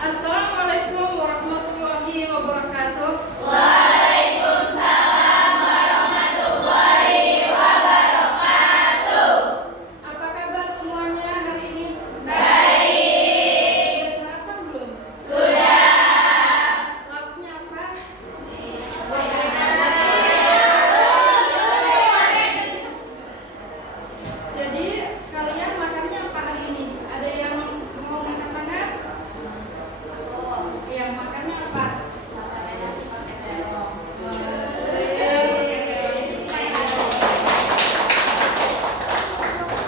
Assalamualaikum warahmatullahi wabarakatuh. Waalaikumsalam warahmatullahi wabarakatuh. Apa kabar semuanya hari ini? Baik. Udah sarapan belum? Sudah. Lauknya apa? Jadi kalian makannya apa hari ini? Ada yang mau makan mana? Iya, makannya apa?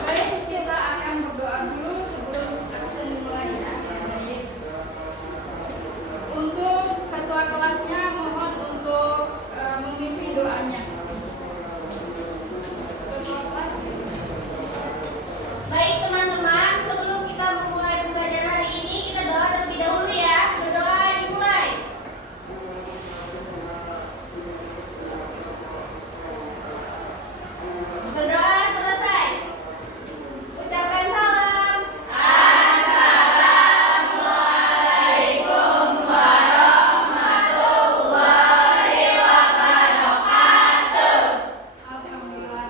Baik, kita akan berdoa dulu sebelum absen dimulai ya. Baik. Untuk ketua kelasnya mohon untuk memimpin doanya. Ketua kelas. Baik teman-teman, sebelum kita memulai pembelajaran hari ini, kita doa terlebih dahulu ya. Berdoa dimulai. Berdoa selesai. Ucapkan salam. Assalamualaikum warahmatullahi wabarakatuh. Alhamdulillah.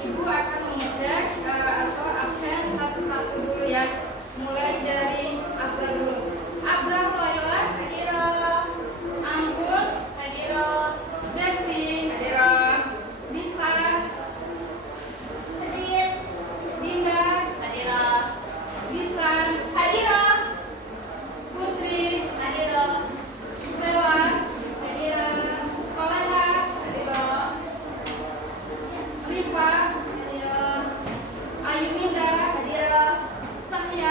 Ibu akan mengecek atau absen satu-satu dulu ya. Mulai dari Abra dulu. Abra Loyola, Hadiro. Anggun, Hadiro. Desti, Hadiro. Dita, Hadir. Dinda, Hadiro. Bisan, Hadiro. Putri, Hadiro. Sela, Soleha, Rifa, Hadiro. Ayuminda, Hadiro. Cahya,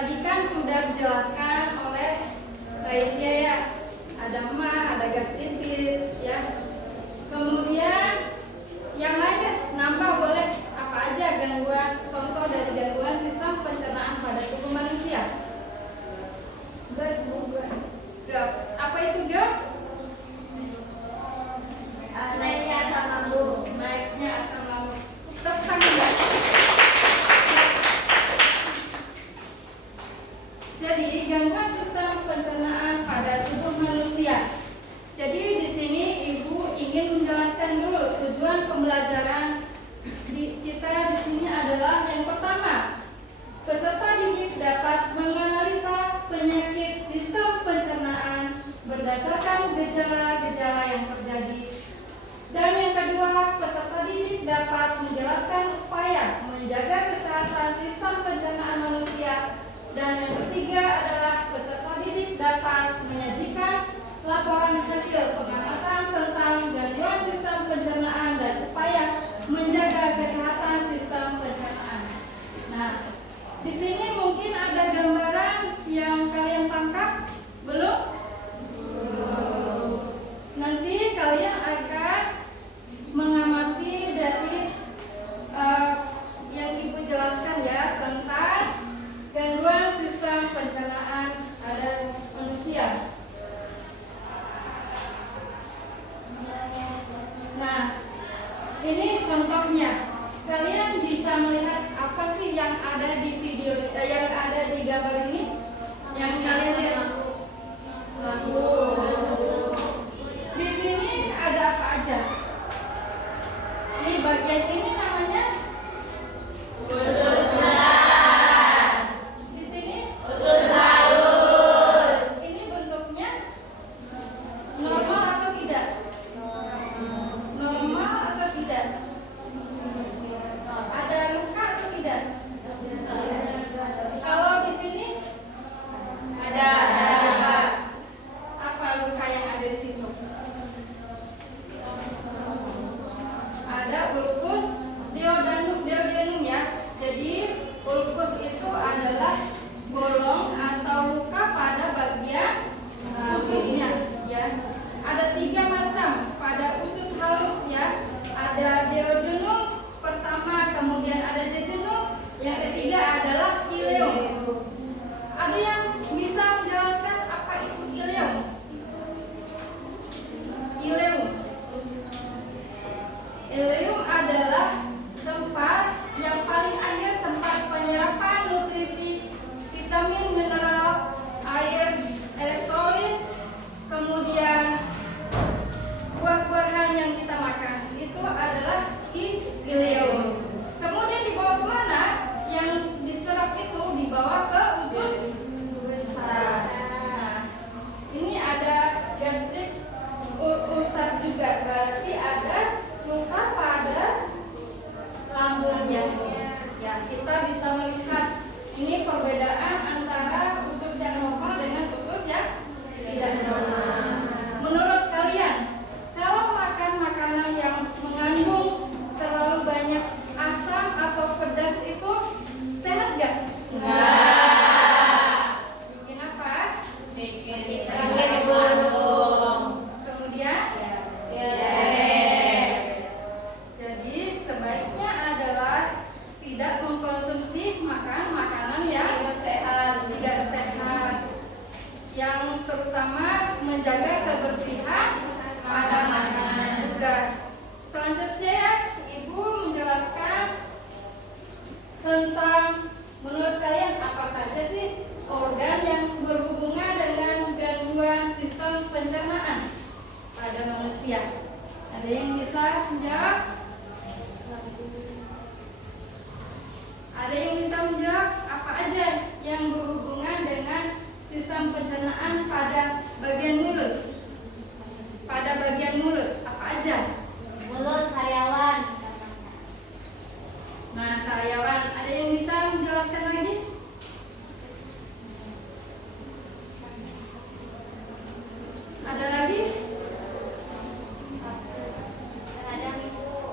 Tadi kan sudah dijelaskan oleh Raisya ya, ada mah, ada gastritis ya. Kemudian yang lainnya nambah boleh apa aja gangguan, contoh dari gangguan sistem pencernaan pada tubuh manusia. GAP. Apa itu GAP? Naiknya asam lambung. Naiknya asam lambung. Tepuk tangan Mbak. Jadi gangguan sistem pencernaan pada tubuh manusia. Jadi di sini Ibu ingin menjelaskan dulu tujuan pembelajaran kita di sini adalah yang pertama, peserta didik dapat menganalisa penyakit sistem pencernaan berdasarkan gejala-gejala yang terjadi. Dan yang kedua, peserta didik dapat menjelaskan upaya menjaga kesehatan sistem pencernaan manusia. Dan yang ketiga adalah peserta didik dapat menyajikan laporan hasil pengamatan tentang gangguan sistem pencernaan dan upaya menjaga kesehatan sistem pencernaan. Nah, di sini mungkin ada gambaran yang kalian tangkap, belum? Nanti kalian akan mengamati dari yang Ibu jelaskan ya tentang gangguan sistem pencernaan pada manusia. Nah, ini contohnya. Kalian bisa melihat apa sih yang ada di video, yang ada di gambar ini? Yang kalian lihat? Di sini ada apa aja? Ini bagian ini namanya usus besar. Di sini usus halus. Ini bentuknya normal atau tidak? Normal atau tidak? Ada luka atau tidak? Kalau di sini ada apa luka yang ada di situ? Ada ulkus duodenum ya. Jadi ulkus itu adalah bolong atau luka pada bagian ususnya ya. Ada 3 macam pada usus halus ya. Ada duodenum pertama, kemudian ada jejunum, yang ketiga adalah ileum. Ada yang bisa menjelaskan apa itu ileum? Ileum. Ileum adalah tempat yang paling akhir, tempat penyerapan nutrisi, vitamin, mineral, air, elektrolit, kemudian buah-buahan yang kita makan. Itu adalah ileum. Kemudian dibawa kemana? Yang diserap itu dibawa ke usus besar. Nah, ini ada gastrik ulcer juga, berarti ada luka pada lambungnya. Ya, kita bisa melihat ini perbedaan antara usus yang normal dengan usus yang tidak normal. Menurut kalian, kalau makan makanan yang mengandung terlalu banyak asam atau pedas itu sehat gak? Enggak. Bikin apa? Bikin sakit jantung. Kemudian? Jadi sebaiknya adalah tidak mengkonsumsi makanan yang tidak sehat, yang terutama menjaga kebersihan pada makanan juga. Selanjutnya Ibu menjelaskan tentang menurut kalian apa saja sih organ yang berhubungan dengan gangguan sistem pencernaan pada manusia. Ada yang bisa menjawab? Ada yang bisa menjawab apa aja yang berhubungan dengan sistem pencernaan pada bagian mulut? Pada bagian mulut apa aja? Mulut, sariawan. Nah, sariawan. Ada yang bisa menjelaskan lagi? Ada lagi? Ada Ibu.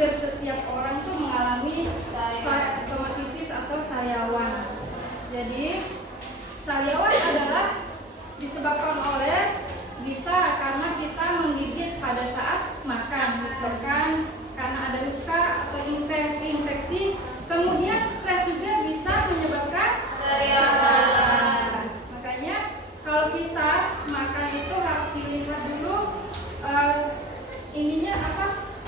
hampir setiap orang tuh mengalami stomatitis atau sariawan. Jadi sariawan adalah disebabkan oleh bisa karena kita menggigit pada saat makan, disebabkan karena ada luka atau infeksi. Kemudian stres juga bisa menyebabkan sariawan. Makanya kalau kita makan itu harus dilihat dulu ininya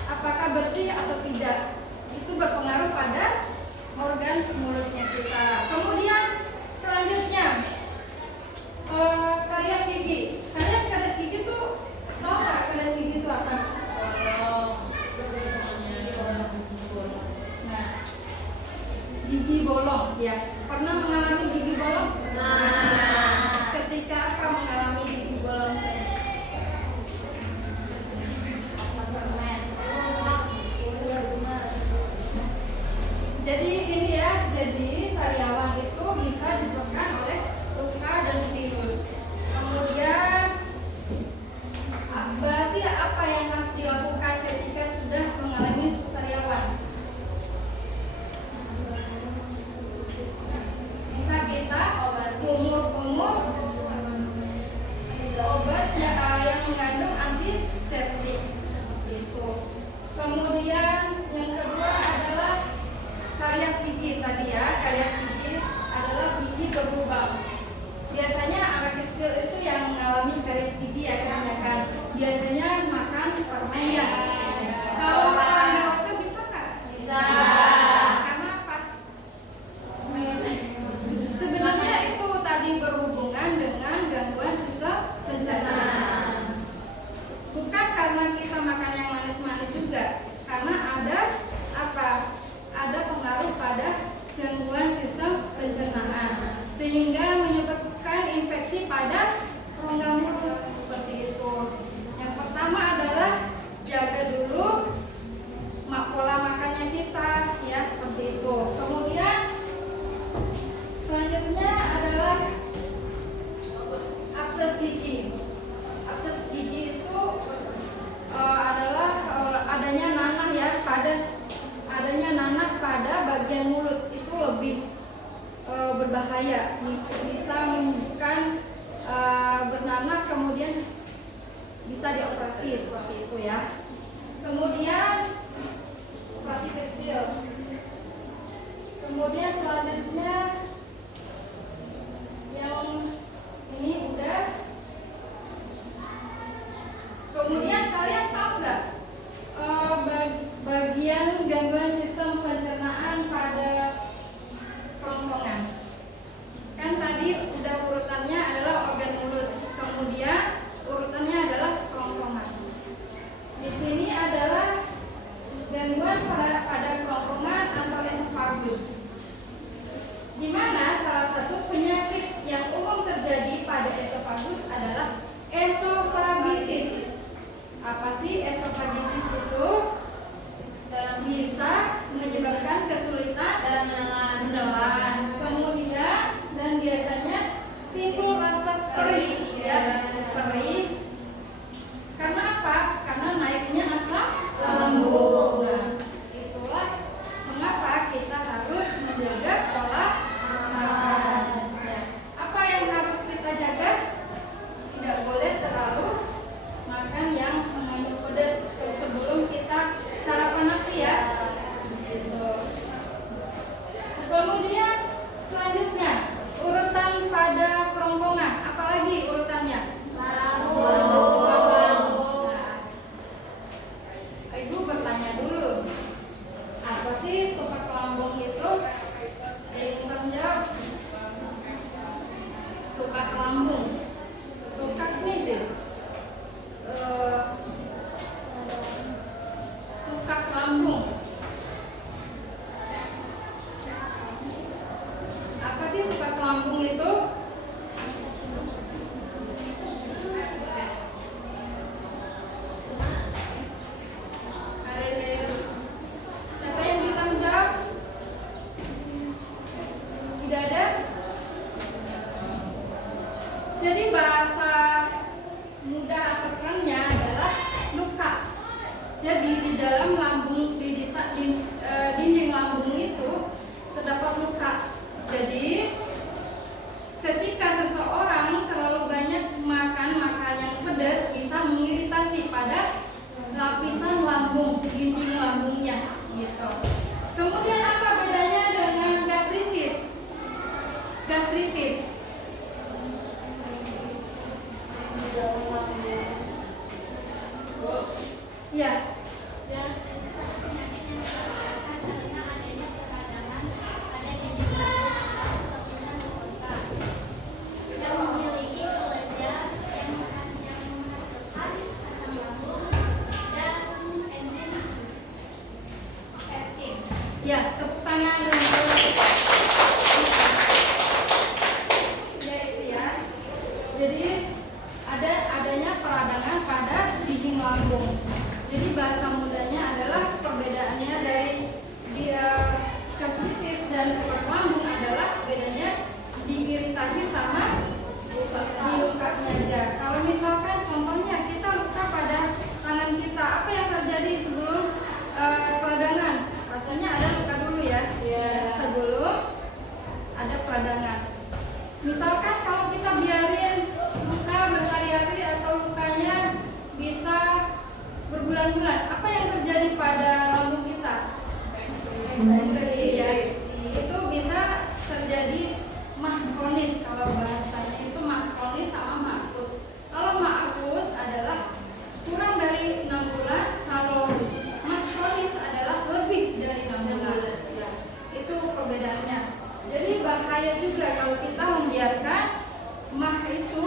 apakah bersih atau tidak. Itu berpengaruh pada organ mulutnya kita. Kemudian selanjutnya karies gigi. Kalian karies gigi tuh tahu nggak karies gigi itu apa? Nah, gigi bolong ya. Pernah mengalami gigi bolong? Nah, ketika apa mengalami gigi bolong? Jadi ini ya, jadi sariawan itu bisa disebabkan oleh luka dan virus. Kemudian berarti apa yang harus dilakukan ketika sudah mengalami sariawan? Bisa kita kumur-kumur obat yang mengandung antiseptik gitu. Kemudian yang kedua adalah karies gigi tadi ya. Karies gigi adalah gigi berlubang. Biasanya anak kecil itu yang mengalami karies gigi ya kebanyakan. Biasanya makan permen ya. Kalau orang dewasa bisa nggak? Bisa. Karena apa? Sebenarnya itu tadi berhubungan dengan gangguan sistem pencernaan. Bukan karena kita makan yang manis-manis juga, karena ada apa? Ada pengaruh pada gangguan sistem pencernaan sehingga menyebabkan infeksi pada rongga mulut seperti itu. Yang pertama adalah jaga dulu pola makannya kita ya, seperti itu. Kemudian selanjutnya adalah abses gigi. Abses gigi itu adalah adanya nanah ya, adanya nanah pada bagian mulut itu lebih berbahaya, bisa menyebabkan bernanah kemudian bisa dioperasi seperti itu ya. Kemudian operasi kecil. Kemudian selanjutnya yang ini udah. Kemudian kalian tahu nggak bagian gangguan sistem pencernaan pada kerongkongan? Kan tadi udah urutannya adalah organ mulut, kemudian urutannya adalah kerongkongan. Di sini adalah gangguan pada kerongkongan atau esofagus, di mana salah satu penyakit yang umum terjadi pada esofagus adalah esofagitis. Apa sih esofagitis itu? Bisa menyebabkan kesulitan dalam menelan. Kemudian dan biasanya timbul rasa perih ya, perih. Karena apa? Karena naiknya asam lambung. Nah, itulah mengapa kita harus menjaga pola makan. Ya. Apa yang harus kita jaga? Tidak boleh terlalu makan yang mengandung pedas sebelum kita sarapan nasi ya. Gitu. Kemudian selanjutnya urutan pada kerongkongan, apalagi urutannya? Lambung. Nah, Ibu bertanya dulu, apa sih tukak lambung itu? Bisa menjawab? Tukak lambung, tukak nih deh. Tukak lambung. Apa sih tukak lambung itu? Siapa yang bisa menjawab? Tidak ada? Jadi bahasa mudah atau kerennya adalah luka. Jadi di dalam lambung, di dan keluar lambung adalah bedanya diiritasi sama di lukanya aja. Kalau misalkan contohnya kita luka pada tangan kita, apa yang terjadi sebelum peradangan? Pastinya ada luka dulu ya. Sebelum ada peradangan. Misalkan kalau kita biarin luka berhari-hari atau lukanya bisa berbulan-bulan, apa yang terjadi pada lambung kita? Infeksi ya. Itu bisa terjadi mah kronis, kalau bahasanya itu mah kronis sama mah akut. Kalau mah akut adalah kurang dari 6 bulan, kalau mah kronis adalah lebih dari 6 bulan. Ya, itu perbedaannya. Jadi bahaya juga kalau kita membiarkan mah itu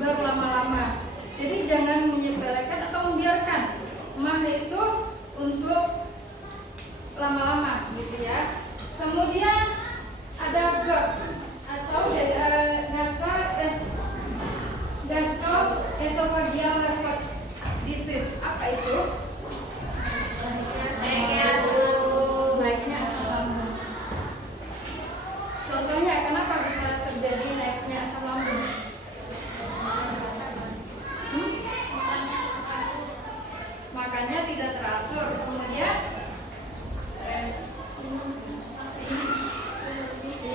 berlama-lama. Jadi jangan menyepelekan atau membiarkan mah itu untuk lama-lama gitu ya. Kemudian ada GERD atau gastroesophageal reflux disease. Apa itu? Naiknya asam lambung. Contohnya kenapa bisa terjadi naiknya asam lambung? Makannya tidak teratur, kemudian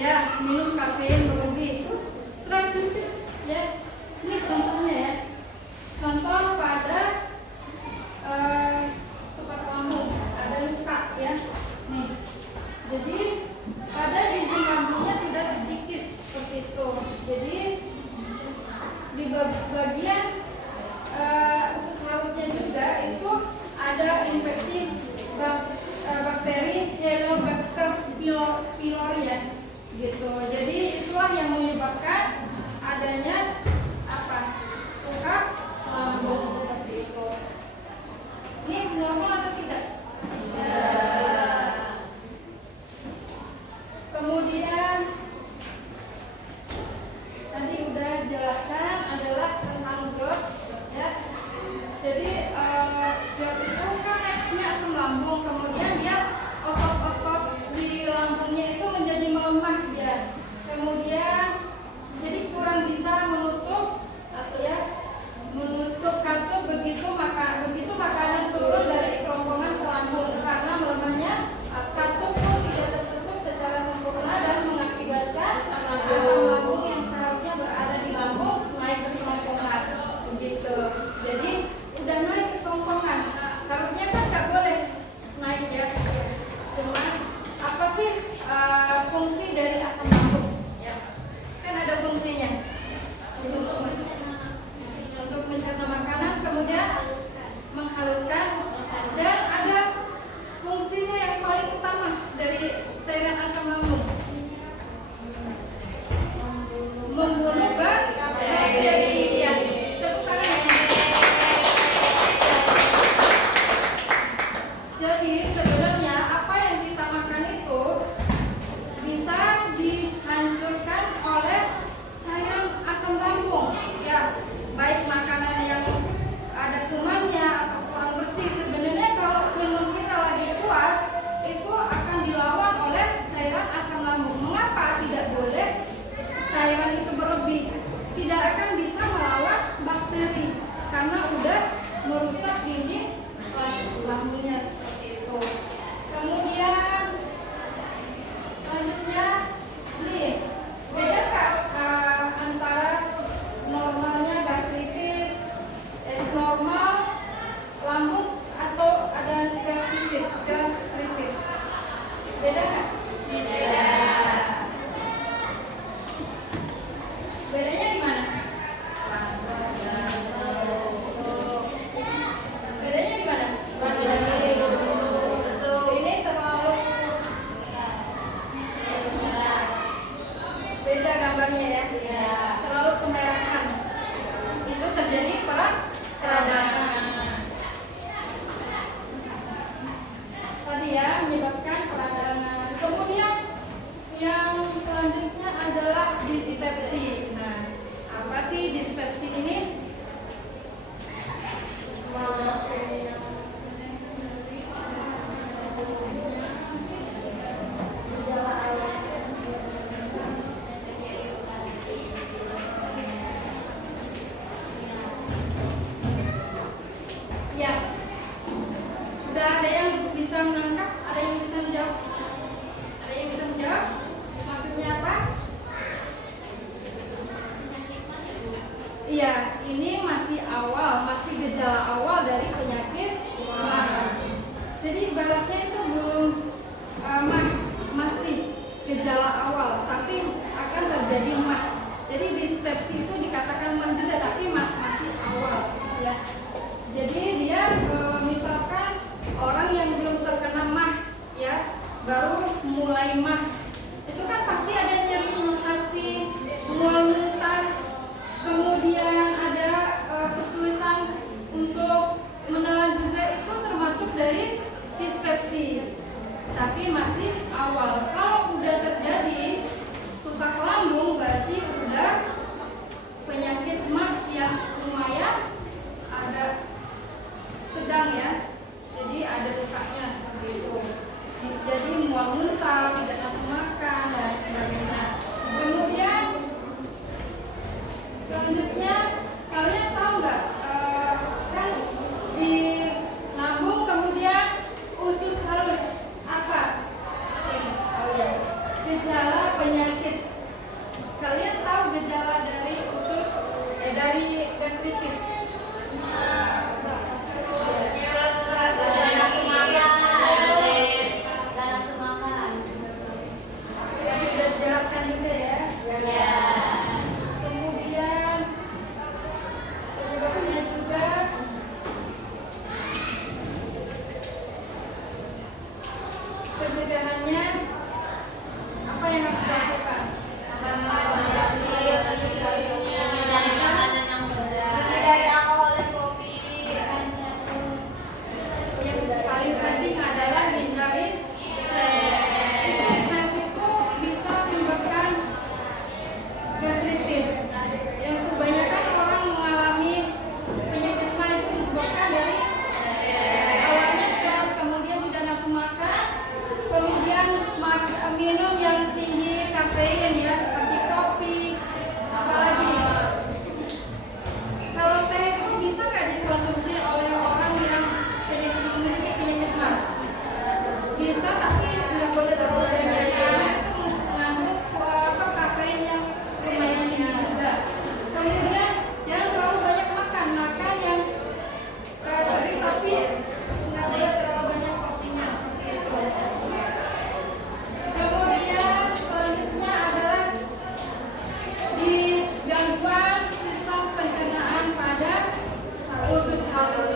ya minum kafein berlebih, stres juga ya. Ini contohnya ya, contoh pada tempat lambung ada luka ya nih, jadi pada dinding lambungnya sudah terkikis seperti itu. Jadi di bagian usus halusnya juga itu ada infeksi bakteri Helicobacter pylori ya gitu. Jadi itulah yang menyebabkan adanya apa? Luka lambung seperti itu. Ini normal atau tidak? Kemudian tadi udah jelaskan adalah tentang GERD ya. Jadi GERD itu kan naiknya asam lambung, kemudian dia otot-otot di lambungnya itu menjadi melemah ya. Kemudian jadi kurang bisa menutup atau ya menutup katup begitu makanan turun dari kerongkongan ke lambung, karena melemahnya katup pun tidak tertutup secara sempurna dan mengakibatkan asam lambung yang seharusnya berada di lambung naik ke kerongkongan begitu. Jadi udah naik ke kerongkongan, harusnya kan nggak boleh naik ya. Cuma apa sih fungsi dari asam lambung ya? Kan ada fungsinya untuk mencerna makanan, kemudian menghaluskan, dan ada fungsinya yang paling utama dari cairan asam lambung, membunuh bakteri ya. Tepuk tangan ya. Jadi sebenarnya apa yang kita makan itu bisa dihancurkan oleh cairan asam lambung ya, baik makanan yang ada kumannya atau kurang bersih. Sebenarnya kalau imun kita lagi kuat, itu akan dilawan oleh cairan asam lambung. Mengapa tidak boleh cairan itu berlebih? Tidak akan bisa melawan bakteri karena udah merusak dinding lambungnya seperti itu. Kemudian selanjutnya nih, beda nggak antara normalnya gastritis, normal lambung atau ada gastritis? Beda nggak? Beda. Bedanya di mana? Bedanya di mana? Ini terlalu beda gambarnya ya. Terlalu kemerahan. Itu terjadi peradangan. Tadi ya menyebabkan peradangan. Kemudian yang selanjutnya adalah dispepsi. Nah, apa sih dispepsi ini? awal, masih gejala awal dari penyakit mah. Jadi ibaratnya itu belum masih gejala awal, tapi akan terjadi mah. Jadi dispepsi itu dikatakan mah juga, tapi mah masih awal, ya. Jadi dia misalkan orang yang belum terkena mah, ya, baru mulai mah, itu kan pasti ada nyeri hati, mual muntah, kemudian ada kesulitan untuk menelan juga, itu termasuk dari dispepsi, tapi masih awal. Kalau udah terjadi tukak lambung berarti udah penyakit mah yang lumayan ada sedang, ya. Jadi ada lukanya seperti itu. Jadi mual muntah, tidak nafsu makan dan sebagainya. Kemudian selanjutnya kalian tahu nggak, kan di lambung kemudian usus halus apa? Oh ya, gejala penyakit. Kalian tahu gejala dari usus, dari gastritis? Tadi udah dijelaskan juga, ya. Kemudian penyebabnya juga pencegahannya apa yang harus dilakukan? Yang paling penting adalah hindari stres. Stres itu bisa menyebabkan gastritis. Yang kebanyakan orang mengalami penyakit mah itu disebabkan dari awalnya stres, kemudian tidak nafsu makan, kemudian minum yang tinggi kafein, ya, seperti kopi, apalagi. Kalau teh itu bisa nggak dikonsumsi oleh orang yang memiliki penyakit mah? Bisa, tapi nggak boleh terlalu banyak, karena itu mengandung kafein yang lumayan tinggi juga. Kemudian jangan terlalu banyak makan yang sering, tapi nggak boleh terlalu banyak porsinya, seperti itu. Kemudian selanjutnya adalah di gangguan sistem pencernaan pada usus halus.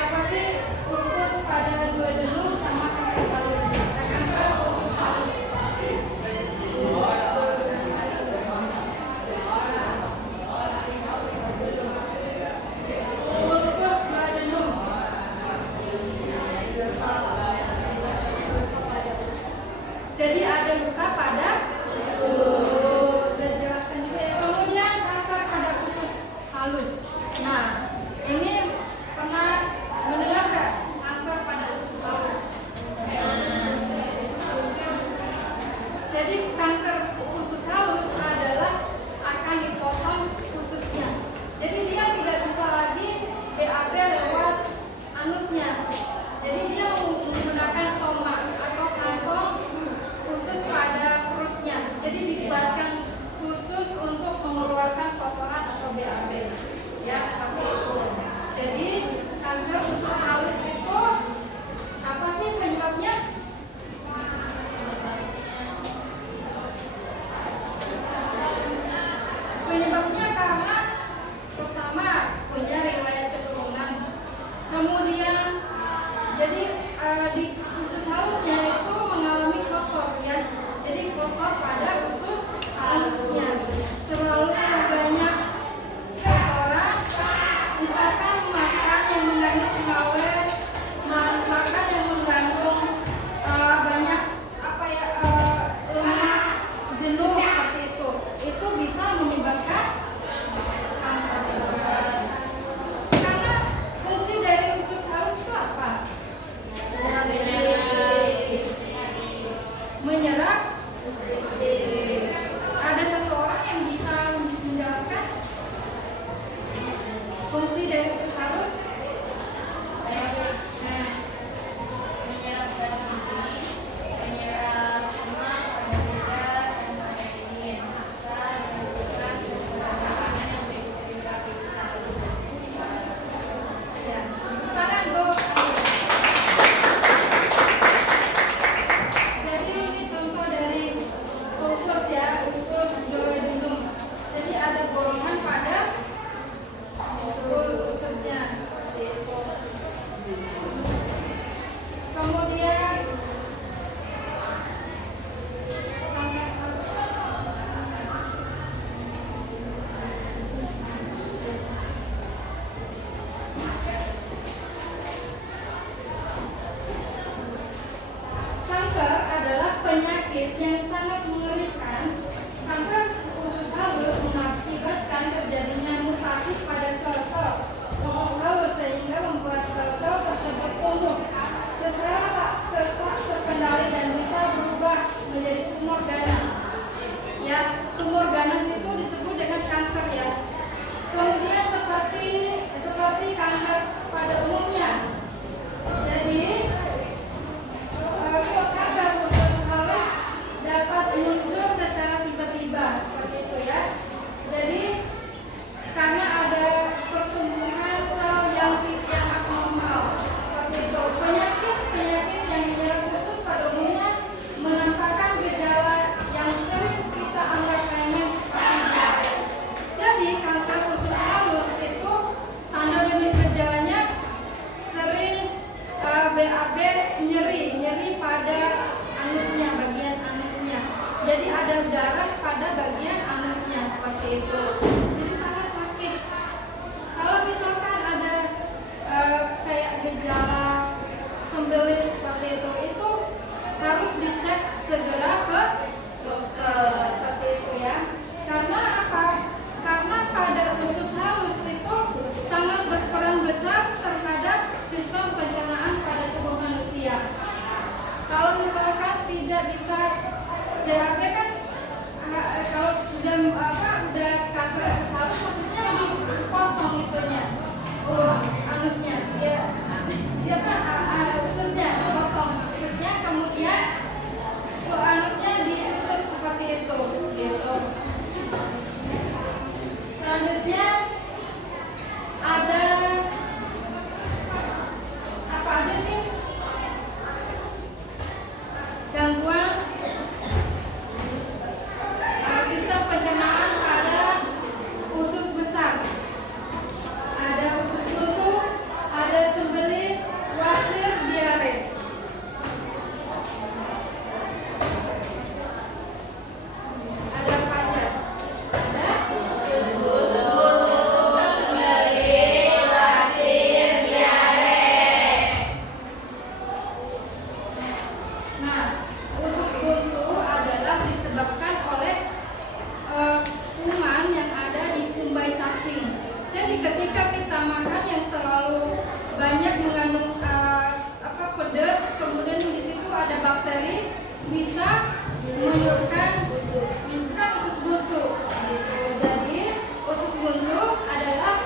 Apa sih usus pada duodenum sama kanker halus? Kanker usus halus. Usus duodenum. Jadi ada luka pada usus, sudah dijelaskan juga, ya. Kemudian kanker pada usus halus. Nah, ini pernah mendengar nggak kanker pada usus halus? Jadi kanker usus halus adalah akan dipotong ususnya. Jadi dia tidak bisa lagi BAB lewat anusnya. Jadi dia menggunakan stoma atau kantong khusus pada perutnya. Jadi dibuatkan khusus untuk mengeluarkan kotoran atau BAB, ya, seperti itu. Jadi kanker usus halus itu apa sih penyebabnya? Penyebabnya karena pertama punya riwayat keturunan. Kemudian jadi di usus halusnya itu mengalami kotor, ya. Jadi kotor pada usus halusnya. Terlalu banyak kotoran, misalkan makan yang mengandung pengawet, makan yang mengandung banyak lemak jenuh, seperti itu bisa menyebabkan kanker usus halus. Karena fungsi dari usus halus itu apa? Menyerap. Ada satu orang yang bisa menjelaskan fungsi dari usus halus? Nah, penyakit yang sangat mengerikan sampai usus halus mengakibatkan terjadinya mutasi pada sel-sel usus halus sehingga membuat sel-sel tersebut tumbuh secara tak terkendali dan bisa berubah menjadi tumor ganas. Ya, tumor ganas itu disebut dengan kanker ya. Kemudian seperti kanker pada umumnya. Jadi kanker usus halus dapat muncul secara tiba-tiba seperti itu ya. Jadi karena ada pertumbuhan sel yang abnormal seperti itu. Penyakit yang menyerang usus pada umumnya menampakkan gejala yang sering kita anggap remeh seperti diare. Jadi kanker usus halus itu tanda dengan gejalanya sering BAB nyeri pada anusnya, bagian anusnya. Jadi ada darah pada bagian anusnya seperti itu. Jadi sangat sakit. Kalau misalkan ada kayak gejala sembelit seperti itu harus dicek segera ke dokter seperti itu ya. Karena apa? Karena pada usus halus itu sangat berperan besar terhadap sistem pencernaan pada tubuh manusia. Kalau misalkan tidak bisa terapi kan kalau udah kanker usus halus maksudnya dipotong itunya anusnya dia kan ususnya dipotong ususnya kemudian anusnya ditutup seperti itu gitu. Selanjutnya ada apa aja sih gangguan sistem pencernaan pada usus besar. Ada usus buntu, ada sembelit, wasir, diare. Ada apa aja? Ada usus buntu, sembelit, wasir, diare. Nah, usus buntu adalah disebabkan oleh kuman yang ada di umbai cacing. Jadi ketika kita makan yang terlalu banyak mengandung pedas, kemudian di situ ada bakteri bisa menyebabkan usus buntu. Gitu. Jadi usus buntu adalah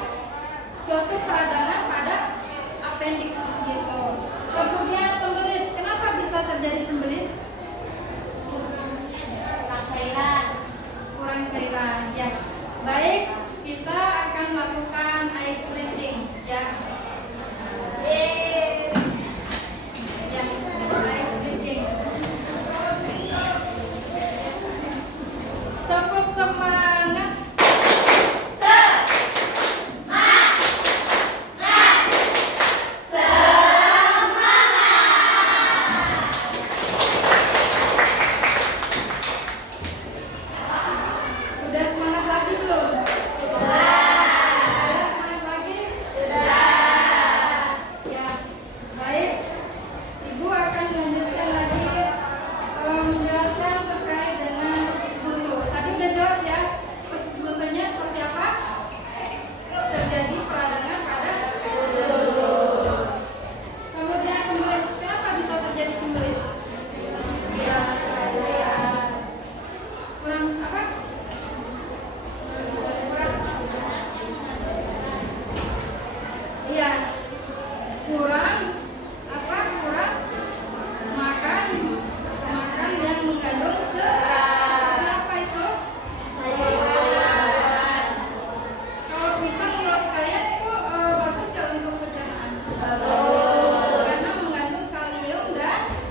suatu peradangan pada appendix gitu. Kemudian sembelit. Kenapa bisa terjadi sembelit? Kurang cairan. Ya. Baik, kita akan melakukan ice breathing ya. Ya, ice breathing. Tepuk semangat. Udah semangat lagi belum? Udah semangat lagi? Ya, baik. Ibu akan melanjutkan lagi menjelaskan terkait dengan usus buntu. Tadi udah jelas ya, usus buntunya seperti apa? Terjadi peradangan pada usus. Kemudian sembelit. Kenapa bisa terjadi sembelit? Kurang apa? Iya, kurang makan yang mengandung seperti apa itu? Kalau pisang menurut kalian itu bagus nggak untuk pencernaan?